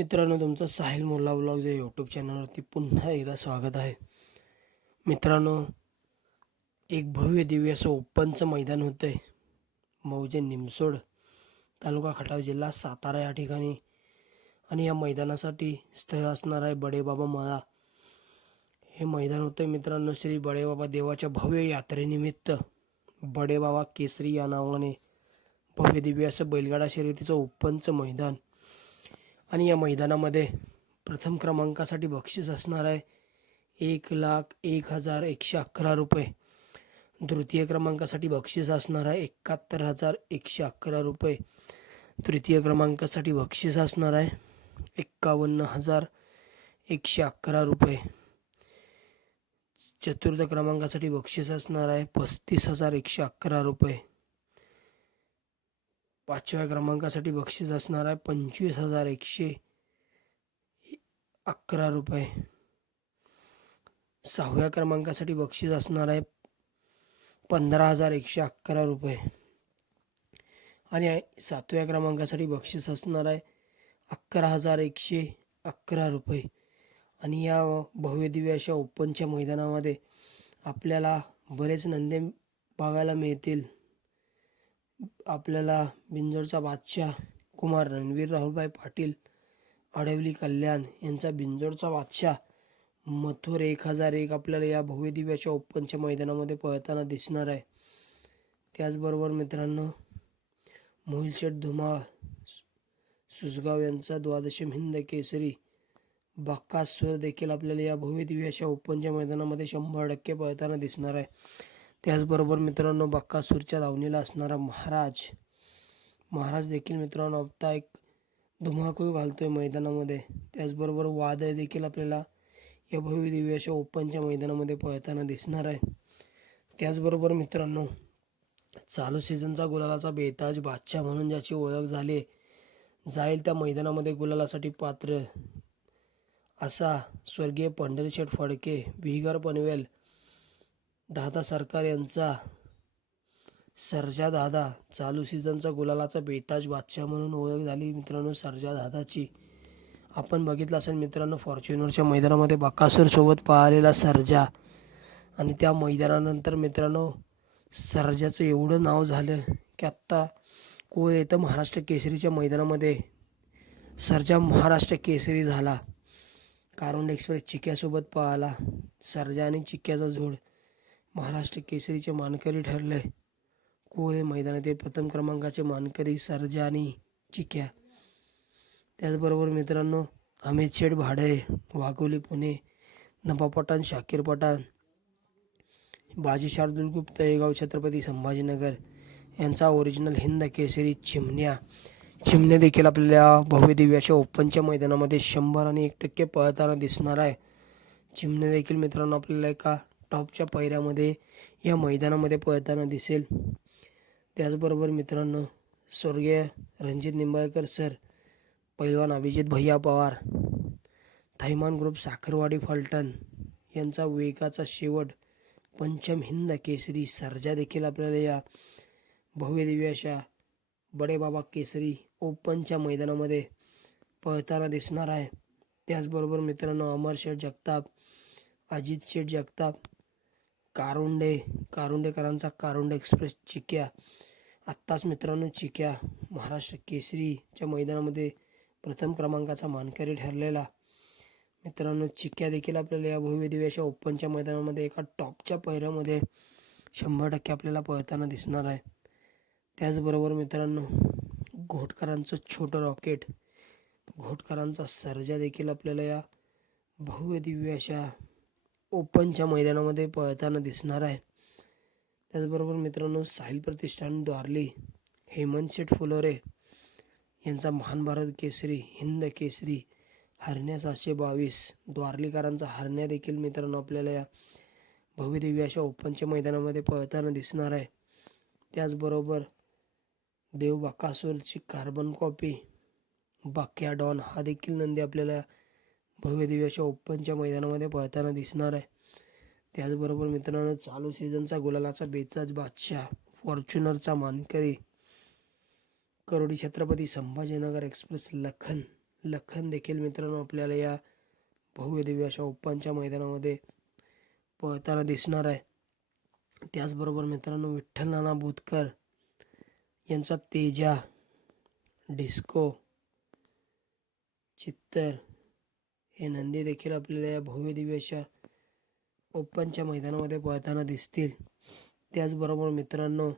मित्रांनो, तुमचं साहिल मोल्ला व्लॉग्स या यूट्यूब चॅनलवरती पुन्हा एकदा स्वागत आहे. मित्रांनो, एक भव्य दिव्य असं ओपनचं मैदान होतं आहे मौजे निमसोड, तालुका खटाव, जिल्हा सातारा या ठिकाणी. आणि या मैदानासाठी स्थळ असणार आहे बडेबाबा मळा. हे मैदान होतं मित्रांनो श्री बडेबाबा देवाच्या भव्य यात्रेनिमित्त बडेबाबा केसरी या नावाने भव्य दिव्य असं बैलगाडा शर्यतीचं ओपनचं मैदान. आणि या मैदानामध्ये प्रथम क्रमांकासाठी बक्षीस असणार आहे 1,01,111 रुपये. द्वितीय क्रमांकासाठी बक्षीस असणार आहे 71,111 रुपये. तृतीय क्रमांकासाठी बक्षीस असणार आहे 51,111 रुपये. चतुर्थ क्रमांकासाठी बक्षीस असणार आहे 35,111 रुपये. पाचव्या क्रमांकासाठी बक्षीस असणार आहे 25,111 रुपये. सहाव्या क्रमांकासाठी बक्षीस असणार आहे 15,111 रुपये. आणि सातव्या क्रमांकासाठी बक्षीस असणार आहे 11,111 रुपये. आणि या भव्य दिव्य अशा ओपनच्या मैदानामध्ये आपल्याला बरेच नंदी बघायला मिळतील. आपल्याला बिंजोरचा बादशाह कुमार रणवीर राहुलभाई पाटील अडवली कल्याण यांचा बिंजोरचा बादशाह मथुर 1001 आपल्याला या भव्य दिव्याच्या ओपनच्या मैदानामध्ये पळताना दिसणार आहे. त्याचबरोबर मित्रांनो, मोहिल शेठ धुमाळ सुसगाव यांचा द्वादशम हिंद केसरी बक्कासूर देखील आपल्याला या भव्य दिव्याच्या ओपनच्या मैदानामध्ये 100% पळताना दिसणार आहे. त्याचबरोबर मित्रांनो, बक्कासूरच्या दावणीला असणारा महाराज देखील मित्रांनो आता एक धुमाकूळ घालतोय मैदानामध्ये. त्याचबरोबर वादळ देखील आपल्याला या भव्य दिव्याच्या ओपनच्या मैदानामध्ये पळताना दिसणार आहे. त्याचबरोबर मित्रांनो, चालू सीझनचा गुलालाचा बेताज बादशाह म्हणून ज्याची ओळख झाली जाईल त्या मैदानामध्ये गुलालासाठी पात्र असा स्वर्गीय पंढरीशेठ फडके विहीगर पनवेल दादा सरकार यांचा सर्जा दादा चालू सीझनचा गुलालाचा बेताज बादशाह म्हणून ओळख झाली मित्रांनो सर्जा दादाची. आपण बघितलं असेल मित्रांनो, फॉर्च्युनरच्या मैदानामध्ये बकासूर सोबत पळालेला सर्जा. आणि त्या मैदानानंतर मित्रांनो सर्जाचं एवढं नाव झालं की आत्ता कोण येतं महाराष्ट्र केसरीच्या मैदानामध्ये सर्जा महाराष्ट्र केसरी झाला. कारुंड एक्सप्रेस चिक्यासोबत पळाला. सर्जा आणि चिक्याचा जोड महाराष्ट्र केसरीचे मानकरी ठरले. कोळे मैदानातील प्रथम क्रमांकाचे मानकरी सर्जा आणि चिक्या. त्याचबरोबर मित्रांनो, अमित शेठ भाडे वाघोली पुणे, नभा पठाण शाकीर पठाण, बाजी शार्दुल गुप्ता येगाव छत्रपती संभाजीनगर यांचा ओरिजिनल हिंद केसरी चिमण्या देखील आपल्याला भव्य दिव्याच्या ओपनच्या मैदानामध्ये 100 आणि 1% पळताना दिसणार आहे. चिमण्या देखील मित्रांनो आपल्याला एका टॉपच्या पायऱ्यामध्ये या मैदानामध्ये पळताना दिसेल. त्याचबरोबर मित्रांनो, स्वर्गीय रणजित निंबाळकर सर, पैलवान अभिजित भैया पवार, थैमान ग्रुप साखरवाडी फलटण यांचा वेगाचा शेवट पंचम हिंद केसरी सर्जा देखील आपल्याला या भव्य दिव्याच्या बडेबाबा केसरी ओपनच्या मैदानामध्ये पळताना दिसणार आहे. त्याचबरोबर मित्रांनो, अमर शेठ जगताप, अजित शेठ जगताप, कारुंडेकरांचा कारुंड एक्सप्रेस चिक्या. आत्ताच मित्रांनो चिक्या महाराष्ट्र केसरीच्या मैदानामध्ये प्रथम क्रमांकाचा मानकरी ठरलेला मित्रांनो चिक्या देखील आपल्याला या भव्य दिव्याच्या ओपनच्या मैदानामध्ये एका टॉपच्या पायऱ्यामध्ये 100% आपल्याला पळताना दिसणार आहे. त्याचबरोबर मित्रांनो, घोटकरांचं छोटं रॉकेट, घोटकरांचा सर्जा देखील आपल्याला या भव्य दिव्य अशा ओपनच्या मैदानामध्ये पळताना दिसणार आहे. त्याचबरोबर मित्रांनो, साहिल प्रतिष्ठान द्वारली हेमंत शेठ फुलोरे यांचा महान भारत केसरी हिंद केसरी हरण्या 722 द्वारलीकरांचा हरण्या देखील मित्रांनो आपल्याला या भव्य दिव्य अशा ओपनच्या मैदानामध्ये पळताना दिसणार आहे. त्याचबरोबर देव बकासूरची कार्बन कॉपी बाक्या डॉन हा देखील नंदी आपल्याला भव्य दिव्याच्या ओपनच्या मैदानामध्ये पळताना दिसणार आहे. त्याचबरोबर मित्रांनो, चालू सीझनचा गुलालाचा बेताज बादशाह फॉर्च्युनरचा मानकरी करोडी छत्रपती संभाजीनगर एक्सप्रेस लखन लखन देखील मित्रांनो आपल्याला या भव्य दिव्य अशा ओपनच्या मैदानामध्ये पळताना दिसणार आहे. त्याचबरोबर मित्रांनो विठ्ठल नाना बुतकर यांचा तेजा, डिस्को, चित्तर हे नंदी देखील आपल्याला या भव्य दिव्य अशा ओपनच्या मैदानामध्ये पळताना दिसतील. त्याचबरोबर मित्रांनो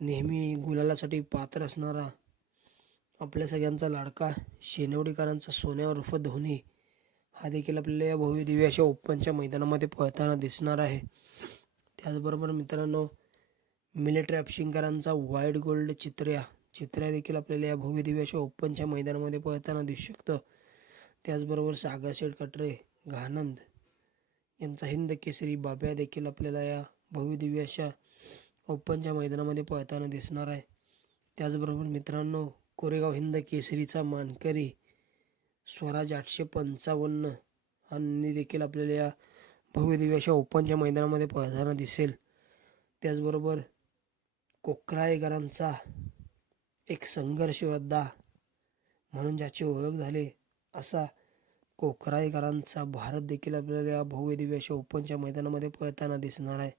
नेहमी गुलालासाठी पात्र असणारा आपल्या सगळ्यांचा लाडका शेनवडीकरांचा सोन्या उर्फ धोनी हा देखील आपल्याला या भव्य दिव्य अशा ओपनच्या मैदानामध्ये पळताना दिसणार आहे. त्याचबरोबर मित्रांनो मिलिटरी अपशिंकरांचा व्हाईट गोल्ड चित्र्या देखील आपल्याला या भव्य दिव्य अशा ओपनच्या मैदानामध्ये पळताना दिसू शकतं. त्याचबरोबर सागरशेठ कटरे घानंद यांचा हिंद केसरी बाब्या देखील आपल्याला या भव्य दिव्य अशा ओपनच्या मैदानामध्ये पळताना दिसणार आहे. त्याचबरोबर मित्रांनो कोरेगाव हिंद केसरीचा मानकरी स्वराज 855 हा नंदी देखील आपल्याला या भव्य दिव्य अशा ओपनच्या मैदानामध्ये पळताना दिसेल. त्याचबरोबर कोकराळेकरांचा एक संघर्ष योद्धा म्हणून ज्याची ओळख झाली असा कोकराळेकरांचा भारत देखील आपल्याला या भव्य दिव्य अशा ओपनच्या मैदानामध्ये पळताना दिसणार आहे.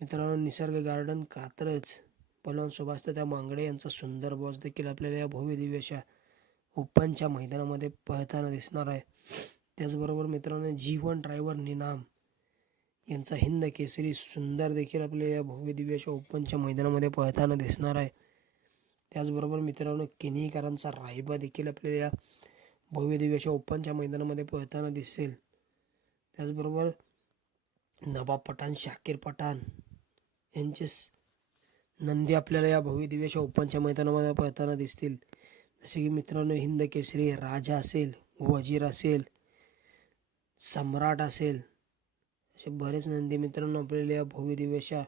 मित्रांनो निसर्ग गार्डन कात्रज पलवान सुभाष त्या मांगडे यांचा सुंदर बॉस देखील आपल्याला या भव्य दिव्य अशा ओपनच्या मैदानामध्ये पळताना दिसणार आहे. त्याचबरोबर मित्रांनो जीवन ड्रायव्हर निनाम यांचा हिंद केसरी सुंदर देखील आपल्याला या भव्य दिव्य अशा ओपनच्या मैदानामध्ये पळताना दिसणार आहे. त्याचबरोबर मित्रांनो किनीकरांचा रायबा देखील आपल्याला या भव्य दिव्य अशा ओपनच्या मैदानामध्ये पळताना दिसेल. त्याचबरोबर नवाब पठाण शाकीर पठाण यांचे नंदी आपल्याला या भव्य दिव्य अशा ओपनच्या मैदानामध्ये पळताना दिसतील. जसे की मित्रांनो हिंद केसरी राजा असेल, वजीर असेल, सम्राट असेल, असे बरेच नंदी मित्रांनो आपल्याला या भव्य दिव्य अशा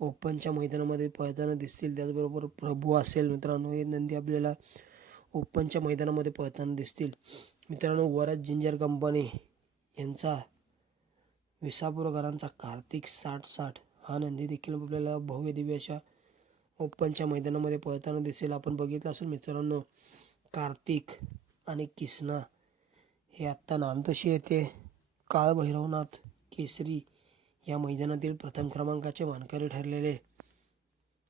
ओपनच्या मैदानामध्ये पळताना दिसतील. त्याचबरोबर प्रभू असेल मित्रांनो हे नंदी आपल्याला ओपनच्या मैदानामध्ये पळताना दिसतील. मित्रांनो वरद जिंजर कंपनी यांचा विसापूरकरांचा कार्तिक 60 हा नंदी देखील आपल्याला भव्य दिव्य अशा ओपनच्या मैदानामध्ये पळताना दिसेल. आपण बघितलं असेल मित्रांनो कार्तिक आणि किसना हे आत्ता नामतशी येथे काळ भैरवनाथ केसरी या मैदानातील प्रथम क्रमांकाचे मानकरी ठरलेले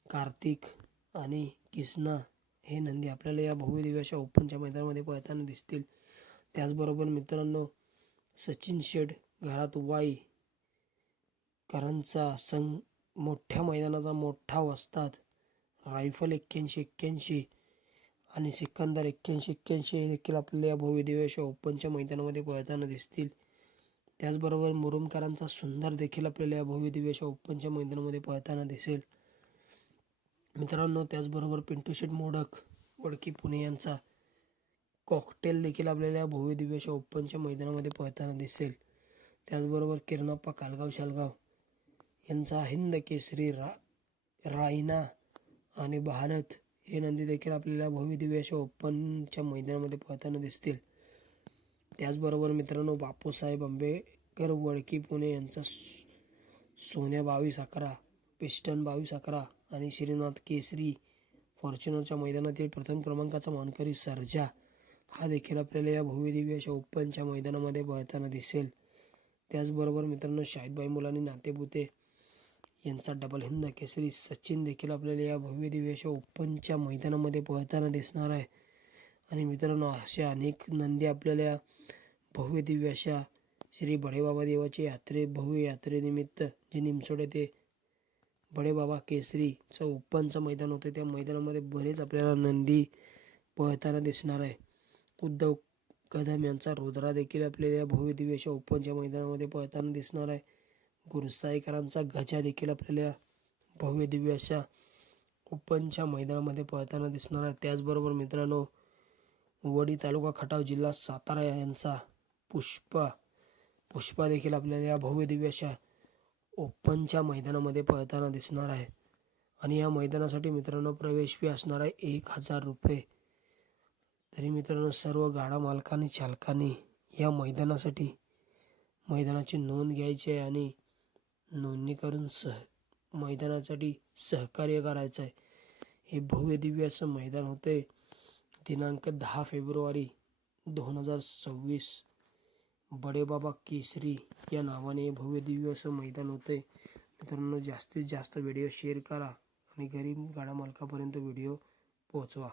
कार्तिक आणि किसना हे नंदी आपल्याला या भव्य दिव्य अशा ओपनच्या मैदानामध्ये पळताना दिसतील. त्याचबरोबर मित्रांनो सचिन शेठ घरात वाई करांचा मोठ्या मैदानाचा मोठा वस्ताद रायफल 81-81 आणि सिकंदर 81-81 देखील आपल्याला या भव्य दिव्य अशा ओपनच्या मैदानामध्ये पळताना दिसतील. त्याचबरोबर मुरुमकरांचा सुंदर देखील आपल्याला या भव्य दिव्य अशा ओपनच्या मैदानामध्ये पळताना दिसेल. मित्रांनो त्याचबरोबर पिंटू शेठ मोडक वडकी पुणे यांचा कॉकटेल देखील आपल्याला या भव्य दिव्य अशा ओपनच्या मैदानामध्ये पळताना दिसेल. त्याचबरोबर किरणप्पा कालगाव शालगाव यांचा हिंद केसरी रायना आणि भारत हे नंदी देखील आपल्याला भव्य दिव्य अशा ओपनच्या मैदानामध्ये पळताना दिसतील. त्याचबरोबर मित्रांनो बापूसाहेब आंबेडकर वडकी पुणे यांचा सोन्या 22-11, पिस्टन 22-11 आणि श्रीनाथ केसरी फॉर्च्युनरच्या मैदानातील प्रथम क्रमांकाचा मानकरी सर्जा हा देखील आपल्याला या भव्य दिव्य अशा ओपनच्या मैदानामध्ये पळताना दिसेल. त्याचबरोबर मित्रांनो शाहिदबाई मुलानी नातेपुते यांचा डबल हिंद केसरी सचिन देखील आपल्याला या भव्य दिव्य अशा ओपनच्या मैदानामध्ये पळताना दिसणार आहे. आणि मित्रांनो अशा अनेक नंदी आपल्याला या भव्य दिव्य अशा श्री बडेबाबा देवाचे भव्य यात्रेनिमित्त जे निमसोड ते बडेबाबा केसरीचं ओपनचं मैदान होतं त्या मैदानामध्ये बरेच आपल्याला नंदी पळताना दिसणार आहे. उद्धव कदम यांचा रुद्रा देखील आपल्याला या भव्य दिव्य अशा ओपनच्या मैदानामध्ये पळताना दिसणार आहे. गुरुसाईकरांचा गजा देखील आपल्याला भव्य दिव्य अशा ओपनच्या मैदानामध्ये पळताना दिसणार आहे. त्याचबरोबर मित्रांनो वडी तालुका खटाव जिल्हा सातारा यांचा पुष्पा देखील आपल्याला या भव्य दिव्य अशा ओपनच्या मैदानामध्ये पळताना दिसणार आहे. आणि या मैदानासाठी मित्रांनो प्रवेश फी असणार आहे 1000 रुपये. तरी मित्रांनो सर्व गाडा मालकांनी चालकांनी या मैदानाची नोंद घ्यायची आहे आणि नोंदणी करून मैदानासाठी सहकार्य करायचं आहे. हे भव्य दिव्य असं मैदान होते दिनांक 10 फेब्रुवारी 2026 बडेबाबा केसरी या नावाने भव्य दिव्य असं मैदान होते. मित्रांनो, जास्तीत जास्त व्हिडिओ शेअर करा आणि गरीब गाडा मालकापर्यंत व्हिडिओ पोहोचवा.